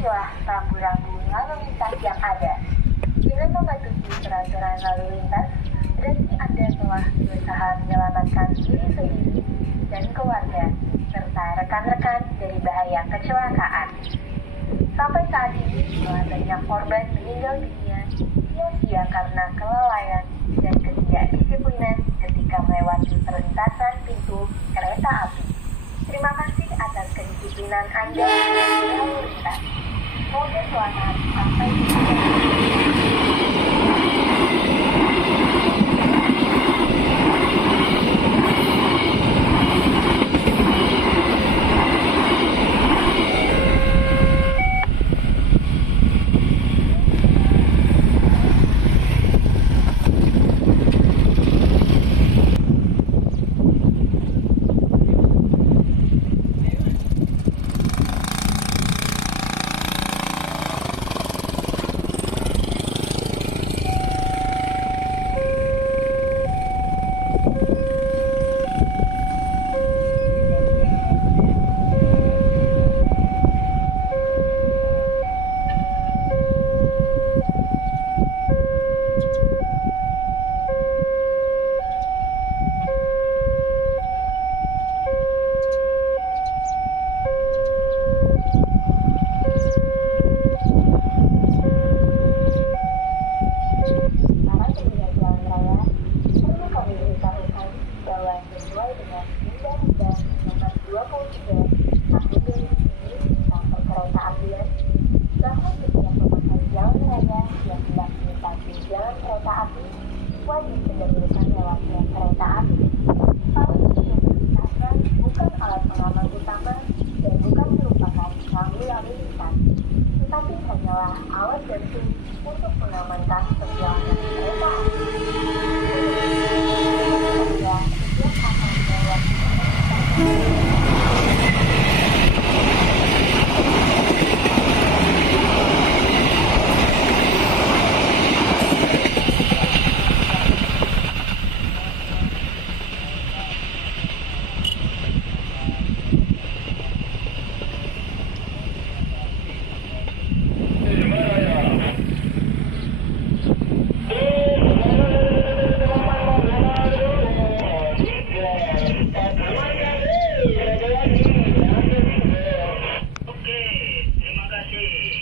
Awasilah rambu-rambu lalu lintas yang ada. Dengan mematuhi peraturan lalu lintas, berarti Anda telah berusaha menyelamatkan diri sendiri dan keluarga, serta rekan-rekan dari bahaya kecelakaan. Sampai saat ini telah banyak korban meninggal dunia sia-sia karena kelalaian dan ketidakdisiplinan ketika melewati perlintasan pintu kereta api. Terima kasih atas kedisiplinan Anda dalam lalu lintas. Semoga selamat sampai tujuan. Tetapi hanyalah alat bantu untuk mengamankan perjalanan